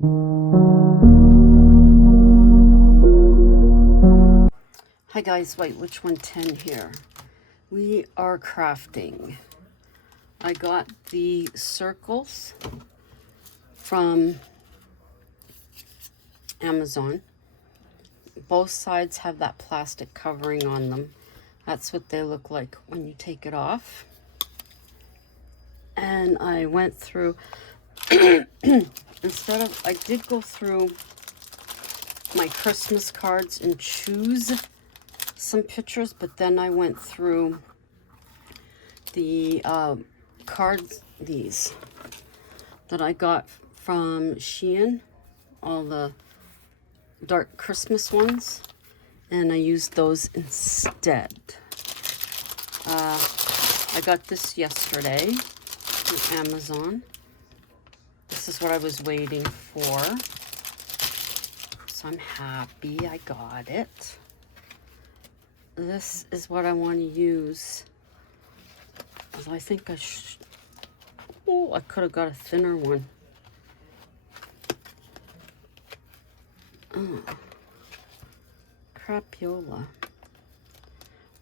Hi guys, wait, which 110 here? We are crafting. I got the circles from Amazon. Both sides have that plastic covering on them. That's what they look like when you take it off. And I went through, I did go through my Christmas cards and choose some pictures, but then I went through the cards, these that I got from Shein, all the dark Christmas ones, and I used those instead. I got this yesterday from Amazon. This is what I was waiting for, so I'm happy I got it. This is what I want to use. I think I should. Oh, I could have got a thinner one. Oh, crapiola.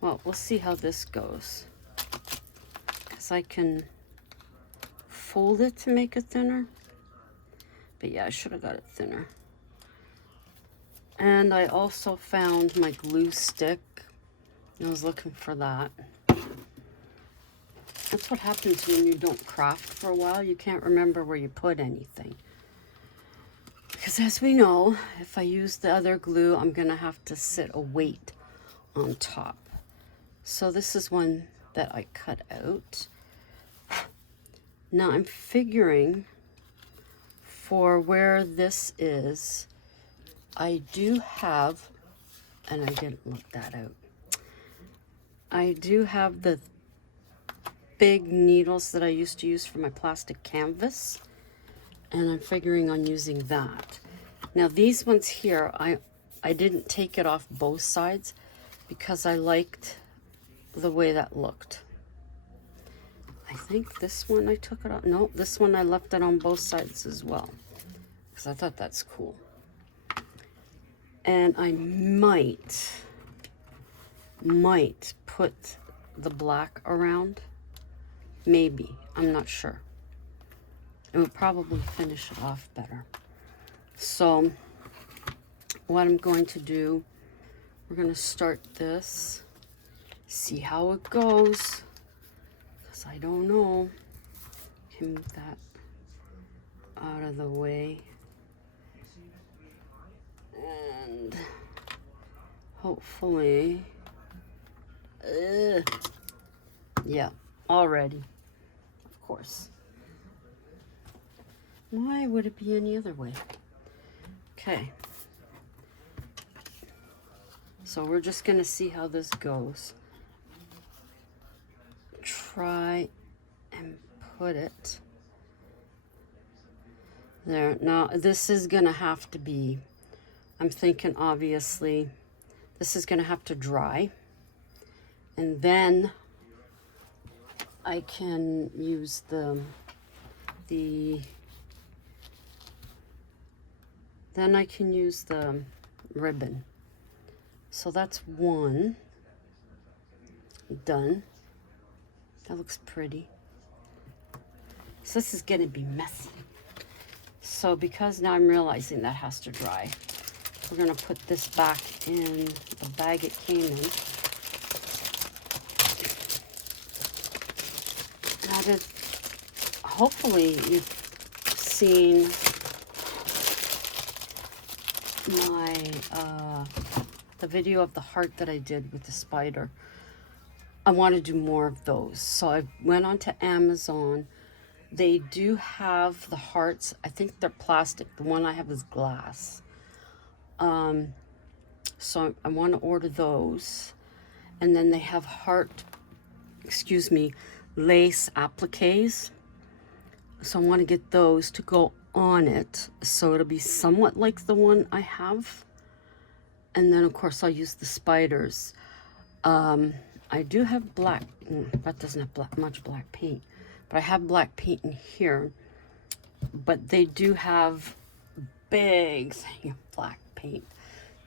Well, we'll see how this goes. Because I can fold it to make it thinner. But yeah, I should have got it thinner. And I also found my glue stick. I was looking for that. That's what happens when you don't craft for a while. You can't remember where you put anything. Because as we know, if I use the other glue, I'm going to have to sit a weight on top. So this is one that I cut out. Now I'm figuring for where this is, I do have, and I didn't look that out, I do have the big needles that I used to use for my plastic canvas, and I'm figuring on using that. Now these ones here, I didn't take it off both sides because I liked the way that looked. I think this one I took it off. No, this one I left it on both sides as well because I thought that's cool. And I might put the black around. Maybe. I'm not sure. It would probably finish it off better. So what I'm going to do, we're going to start this, see how it goes, because I don't know. Can move that out of the way. And hopefully, yeah, already, of course. Why would it be any other way? Okay. So we're just going to see how this goes. Try and put it there. Now, this is going to have to be, I'm thinking obviously, this is going to have to dry. And then I can use then I can use the ribbon. So that's one done. That looks pretty. So this is going to be messy. So because now I'm realizing that has to dry, we're going to put this back in the bag it came in. That is, hopefully you've seen my the video of the heart that I did with the spider. I want to do more of those. So I went onto Amazon. They do have the hearts. I think they're plastic. The one I have is glass. So I want to order those. And then they have lace appliques. So I want to get those to go on it. So it'll be somewhat like the one I have. And then of course I'll use the spiders. I do have black, that doesn't have much black paint, but I have black paint in here. But they do have big thing of black paint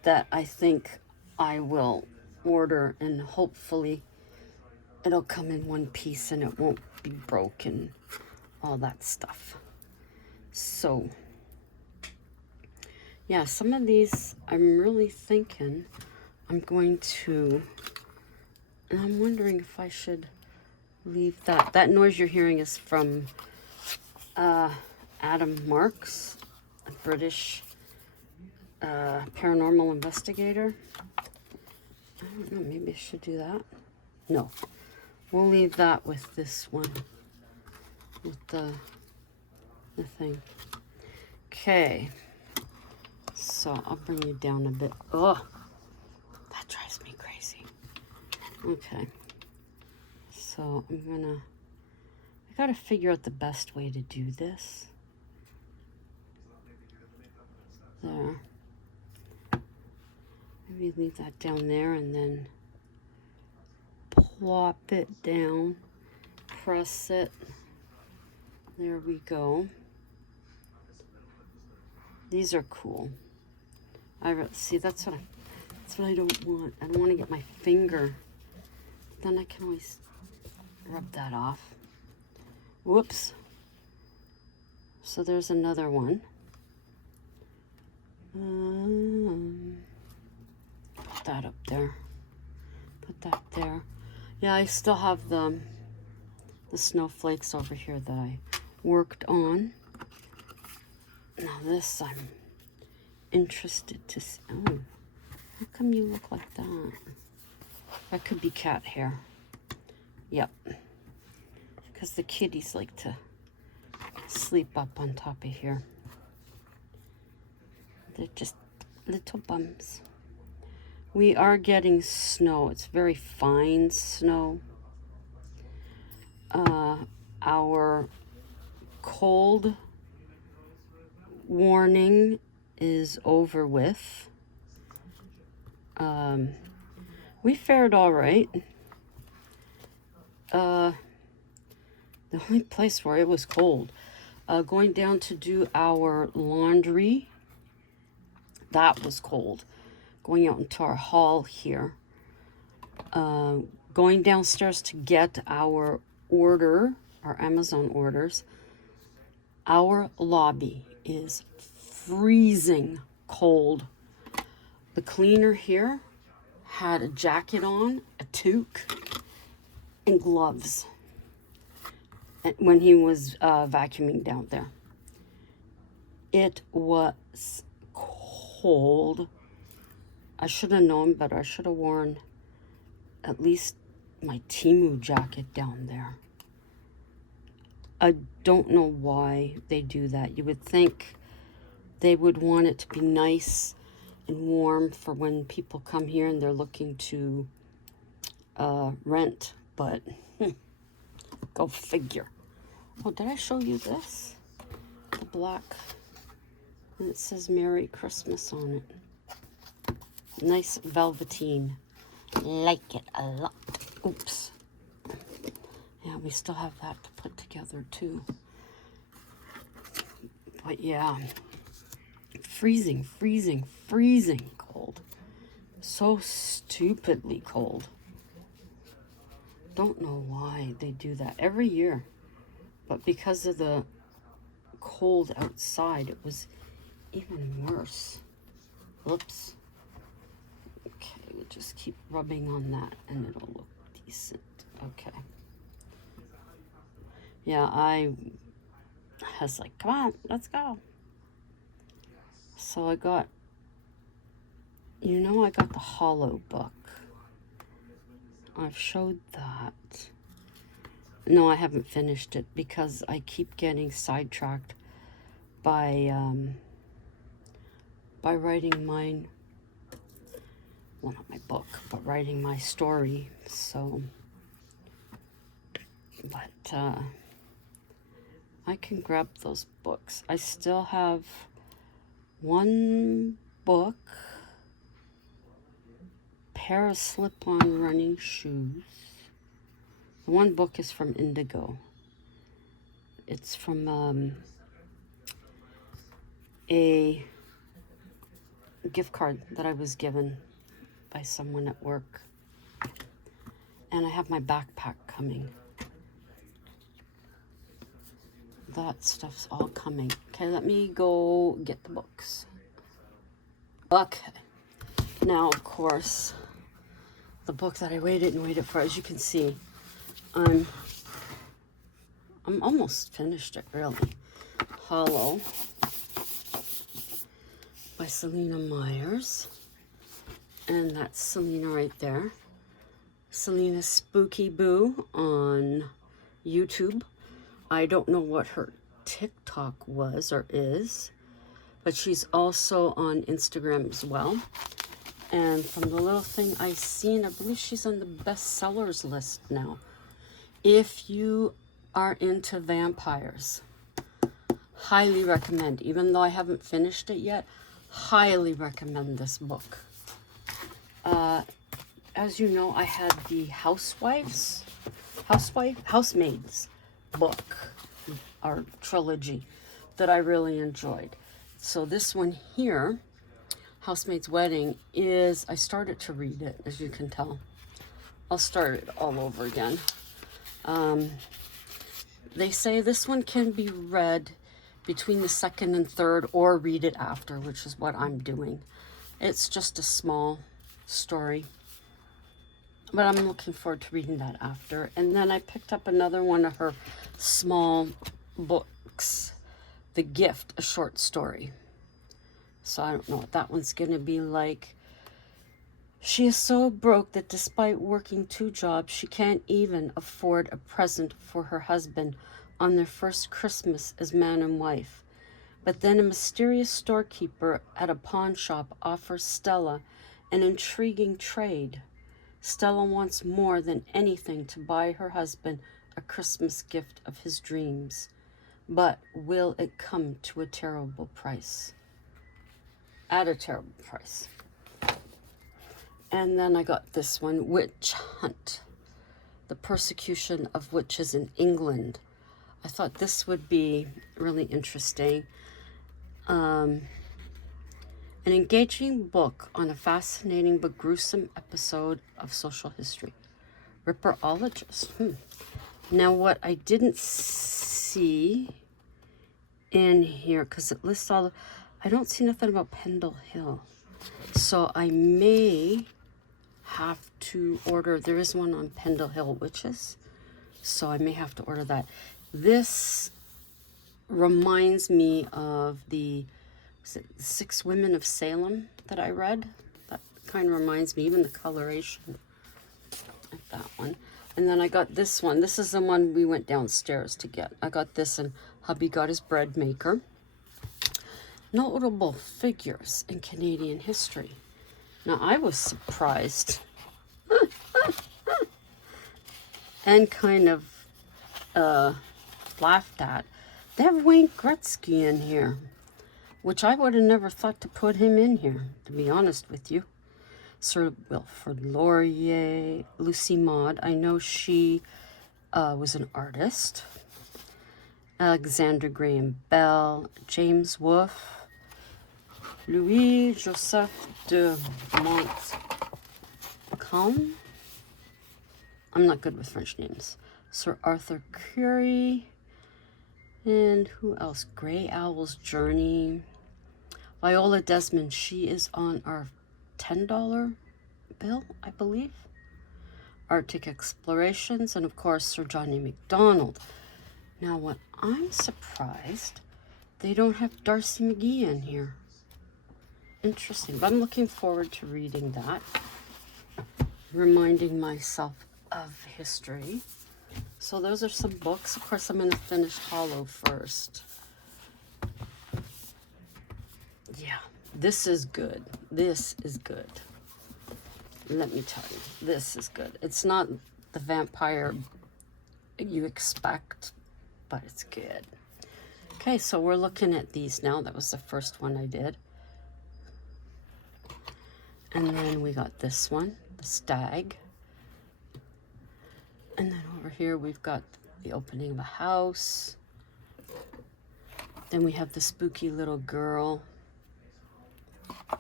that I think I will order, and hopefully it'll come in one piece and it won't be broken, all that stuff. So yeah, some of these I'm really thinking I'm going to, and I'm wondering if I should leave that. That noise you're hearing is from Adam Marks, a British paranormal investigator. I don't know, maybe I should do that. No, we'll leave that with this one, with the thing. Okay, so I'll bring you down a bit. Oh, that drives me crazy. Okay, so I gotta figure out the best way to do this. There. Maybe leave that down there and then plop it down, press it. There we go. These are cool. See, that's what I don't want. I don't want to get my finger. Then I can always rub that off. Whoops. So there's another one. Put that up there. Put that there. Yeah, I still have the snowflakes over here that I worked on. Now this I'm interested to see. Oh, how come you look like that? That could be cat hair. Yep. Because the kitties like to sleep up on top of here. They're just little bums. We are getting snow. It's very fine snow. Our cold warning is over with. We fared all right. The only place where it was cold, going down to do our laundry, that was cold. Going out into our hall here, going downstairs to get our order, our Amazon orders, our lobby is freezing cold. The cleaner here had a jacket on, a toque, and gloves when he was vacuuming down there. It was cold. I should have known better. I should have worn at least my Temu jacket down there. I don't know why they do that. You would think they would want it to be nice and warm for when people come here and they're looking to rent, but go figure. Oh, did I show you this? The black, and it says Merry Christmas on it. Nice velveteen. Like it a lot. Oops. Yeah, we still have that to put together too. But yeah, freezing cold. So stupidly cold. Don't know why they do that every year. But because of the cold outside, it was even worse. Whoops. Okay, we'll just keep rubbing on that and it'll look decent. Okay. Yeah, I was like, come on, let's go. So I got the Hollow book. I've showed that. No, I haven't finished it because I keep getting sidetracked by writing mine. Well, not my book, but writing my story. So, but I can grab those books. I still have one book, pair of slip-on running shoes. The one book is from Indigo. It's from a gift card that I was given by someone at work. And I have my backpack coming. That stuff's all coming. Okay, let me go get the books. Okay. Now, of course, the book that I waited and waited for, as you can see, I'm almost finished it, really. Hollow by Selena Myers. And that's Selena right there. Selena Spooky Boo on YouTube. I don't know what her TikTok was or is, but she's also on Instagram as well. And from the little thing I've seen, I believe she's on the bestsellers list now. If you are into vampires, highly recommend. Even though I haven't finished it yet, highly recommend this book. As you know, I had the Housemaids book or trilogy that I really enjoyed. So this one here, Housemaid's Wedding, is, I started to read it, as you can tell. I'll start it all over again. They say this one can be read between the second and third, or read it after, which is what I'm doing. It's just a small story, but I'm looking forward to reading that after. And then I picked up another one of her small books, The Gift, a short story. So I don't know what that one's going to be like. She is so broke that despite working 2 jobs, she can't even afford a present for her husband on their first Christmas as man and wife. But then a mysterious storekeeper at a pawn shop offers Stella an intriguing trade. Stella wants more than anything to buy her husband a Christmas gift of his dreams. But will it come to a terrible price? At a terrible price. And then I got this one, Witch Hunt, The Persecution of Witches in England. I thought this would be really interesting. An engaging book on a fascinating but gruesome episode of social history. Ripperologist. Now what I didn't see in here, because it lists all, I don't see nothing about Pendle Hill. So I may have to order, there is one on Pendle Hill Witches, so I may have to order that. This reminds me of the, was it 6 Women of Salem that I read? That kind of reminds me, even the coloration, like that one. And then I got this one. This is the one we went downstairs to get. I got this, and hubby got his bread maker. Notable figures in Canadian history. Now, I was surprised and kind of laughed at. They have Wayne Gretzky in here, which I would have never thought to put him in here, to be honest with you. Sir Wilfrid Laurier, Lucy Maud. I know she was an artist. Alexander Graham Bell, James Wolfe, Louis-Joseph de Montcalm. I'm not good with French names. Sir Arthur Currie. And who else? Grey Owl's Journey. Viola Desmond. She is on our $10 bill, I believe. Arctic Explorations. And of course, Sir Johnny MacDonald. Now, what I'm surprised, they don't have Darcy McGee in here. Interesting, but I'm looking forward to reading that. Reminding myself of history. So those are some books. Of course, I'm going to finish Hollow first. Yeah, this is good. This is good. Let me tell you, this is good. It's not the vampire you expect, but it's good. Okay, so we're looking at these now. That was the first one I did. And then we got this one, the Stag. And then over here we've got the opening of a house. Then we have the spooky little girl.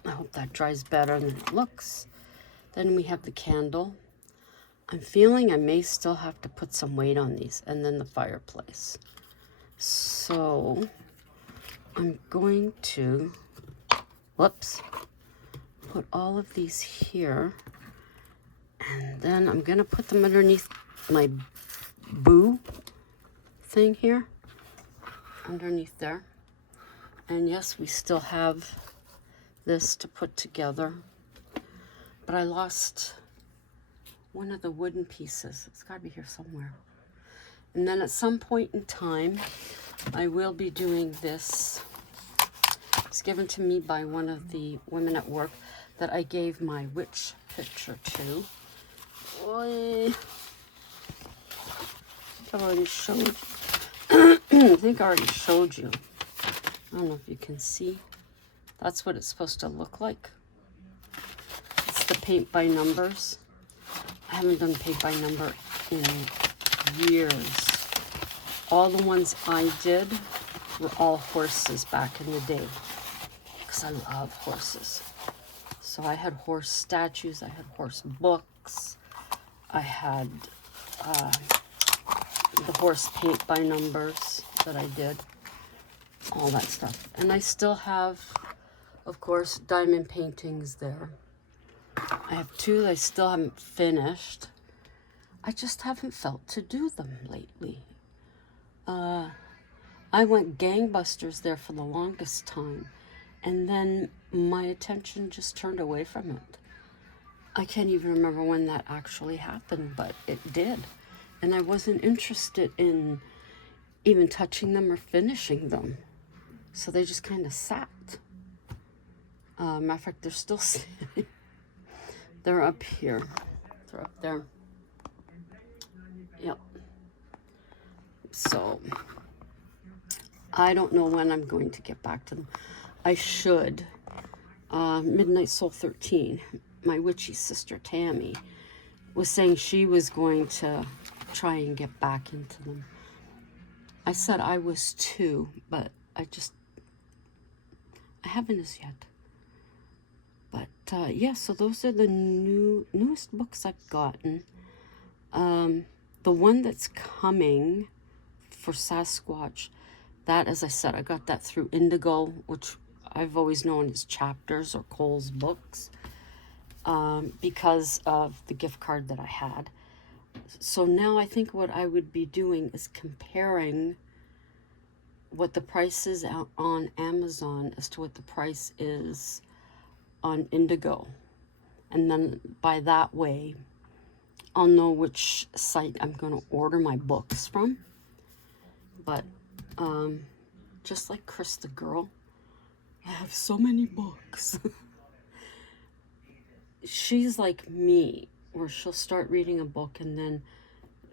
I hope that dries better than it looks. Then we have the candle. I'm feeling I may still have to put some weight on these. And then the fireplace. So I'm going to, whoops, put all of these here. And then I'm going to put them underneath my boo thing here. Underneath there. And yes, we still have this to put together. But I lost one of the wooden pieces. It's got to be here somewhere. And then at some point in time, I will be doing this. It's given to me by one of the women at work that I gave my witch picture to. Oy. I've already showed. I think I already showed you. I don't know if you can see. That's what it's supposed to look like. It's the paint by numbers. I haven't done paint by number in years. All the ones I did were all horses back in the day, because I love horses. So I had horse statues, I had horse books, I had the horse paint by numbers that I did, all that stuff. And I still have, of course, diamond paintings there. I have two that I still haven't finished. I just haven't felt to do them lately. I went gangbusters there for the longest time, and then my attention just turned away from it. I can't even remember when that actually happened, but it did. And I wasn't interested in even touching them or finishing them. So they just kind of sat. Matter of fact, they're still sitting. They're up here. They're up there. Yep. So I don't know when I'm going to get back to them. I should. Midnight Soul 13, my witchy sister Tammy, was saying she was going to try and get back into them. I said I was too, but I haven't as yet. But yeah, so those are the newest books I've gotten. The one that's coming for Sasquatch, that, as I said, I got that through Indigo, which I've always known as Chapters or Cole's Books, because of the gift card that I had. So now I think what I would be doing is comparing what the price is on Amazon as to what the price is on Indigo. And then by that way, I'll know which site I'm going to order my books from. But just like Chris the girl, I have so many books. She's like me, where she'll start reading a book and then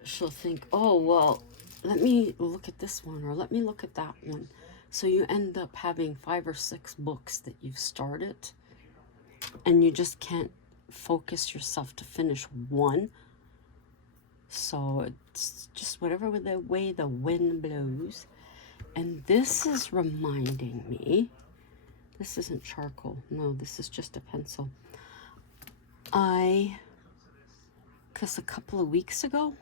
she'll think, oh, well, let me look at this one or let me look at that one. So you end up having 5 or 6 books that you've started and you just can't focus yourself to finish one. So it's just whatever the way the wind blows. And this is reminding me, this isn't charcoal. No, this is just a pencil. Because a couple of weeks ago,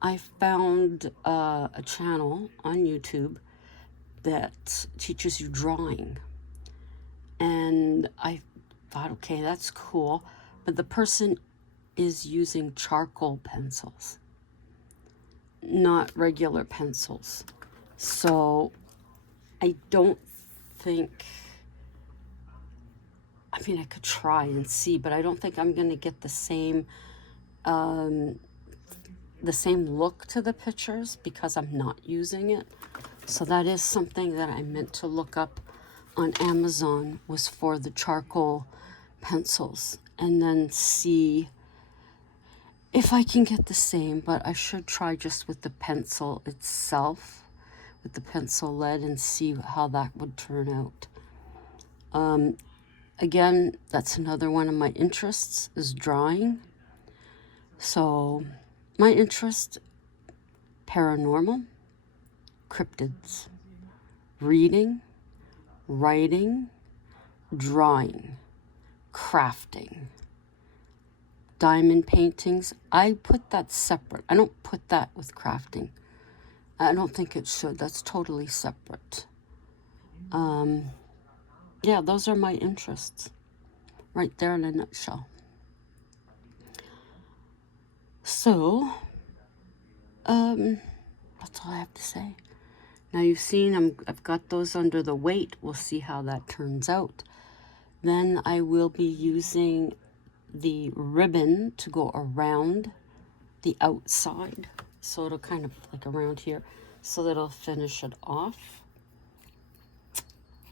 I found a channel on YouTube that teaches you drawing. And I thought, okay, that's cool. But the person is using charcoal pencils, not regular pencils. So I don't think, I mean, I could try and see, but I don't think I'm going to get the same look to the pictures because I'm not using it. So that is something that I meant to look up on Amazon, was for the charcoal pencils, and then see if I can get the same. But I should try just with the pencil itself, with the pencil lead, and see how that would turn out. Again, that's another one of my interests, is drawing. So my interest, paranormal, cryptids. reading, writing, drawing, crafting, diamond paintings. I put that separate. I don't put that with crafting. I don't think it should. That's totally separate. Yeah, those are my interests right there in a nutshell. So, that's all I have to say. Now you've seen I've got those under the weight. We'll see how that turns out. Then I will be using the ribbon to go around the outside. So it'll kind of like around here, so that it'll finish it off.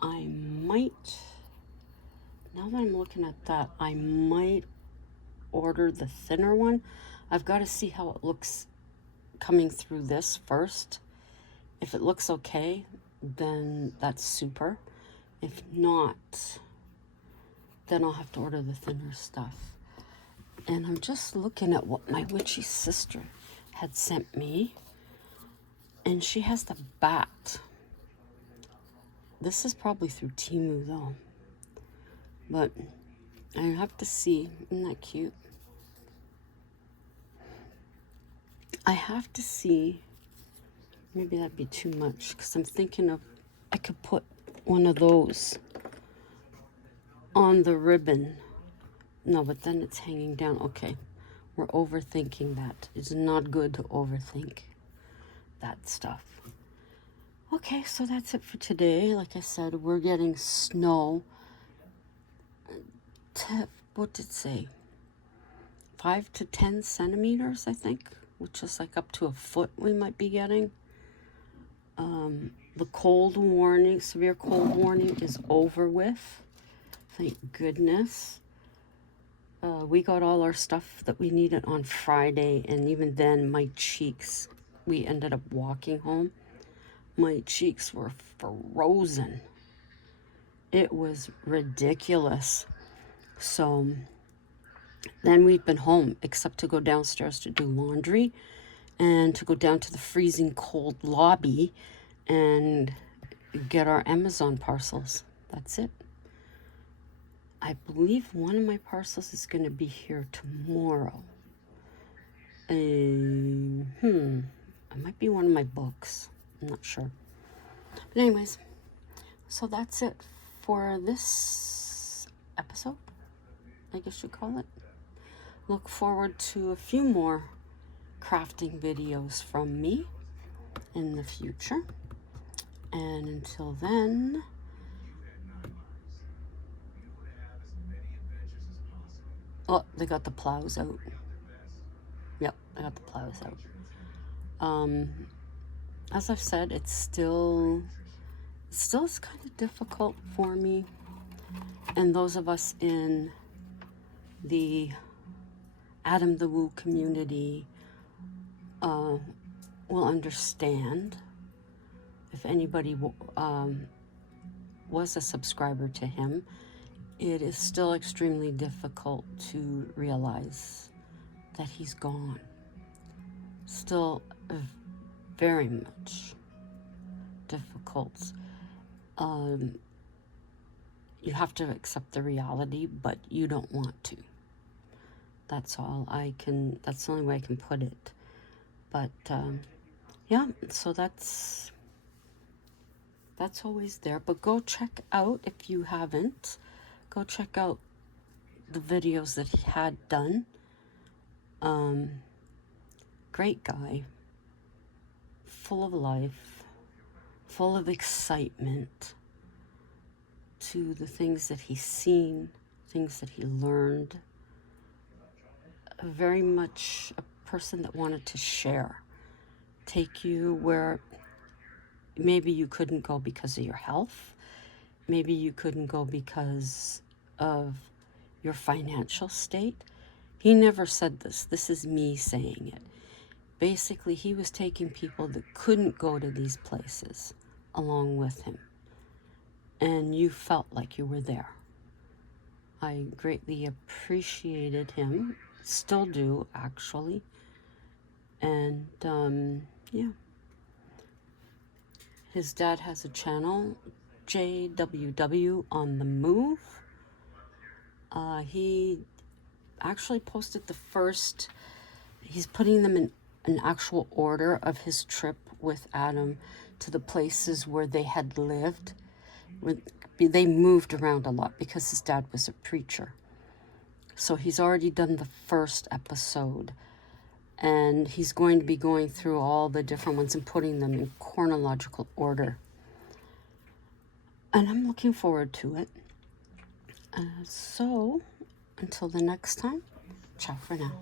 I might, now that I'm looking at that, I might order the thinner one. I've got to see how it looks coming through this first. If it looks okay, then that's super. If not, then I'll have to order the thinner stuff. And I'm just looking at what my witchy sister had sent me. And she has the bat. This is probably through Temu though. But I have to see. Isn't that cute? I have to see. Maybe that'd be too much, because I'm thinking of, I could put one of those on the ribbon. No, but then it's hanging down. Okay, we're overthinking that. It's not good to overthink that stuff. Okay, so that's it for today. Like I said, we're getting snow. What did it say? 5 to 10 centimeters, I think, which is like up to a foot we might be getting. The cold warning, severe cold warning is over with. Thank goodness. We got all our stuff that we needed on Friday, and even then my cheeks, we ended up walking home. My cheeks were frozen. It was ridiculous. So then we've been home, except to go downstairs to do laundry and to go down to the freezing cold lobby and get our Amazon parcels. That's it. I believe one of my parcels is going to be here tomorrow. It might be one of my books. I'm not sure. But anyways, so that's it for this episode, I guess you call it. Look forward to a few more crafting videos from me in the future. And until then, oh, they got the plows out. Yep, they got the plows out. As I've said, it still is kind of difficult for me. And those of us in the Adam the Woo community will understand. If anybody was a subscriber to him, it is still extremely difficult to realize that he's gone. Still very much difficult. You have to accept the reality, but you don't want to. That's all that's the only way I can put it. But yeah, so that's always there. But go check out, if you haven't, go check out the videos that he had done. Great guy, full of life, full of excitement to the things that he's seen, things that he learned. Very much a person that wanted to share, take you where maybe you couldn't go because of your health, maybe you couldn't go because of your financial state. He never said this. This is me saying it. Basically, he was taking people that couldn't go to these places along with him, and you felt like you were there. I greatly appreciated him, still do actually, and yeah. His dad has a channel, JWW on the Move. He actually posted the first, he's putting them in an actual order of his trip with Adam to the places where they had lived. They moved around a lot because his dad was a preacher. So he's already done the first episode, and he's going to be going through all the different ones and putting them in chronological order. And I'm looking forward to it. So, until the next time, ciao for now.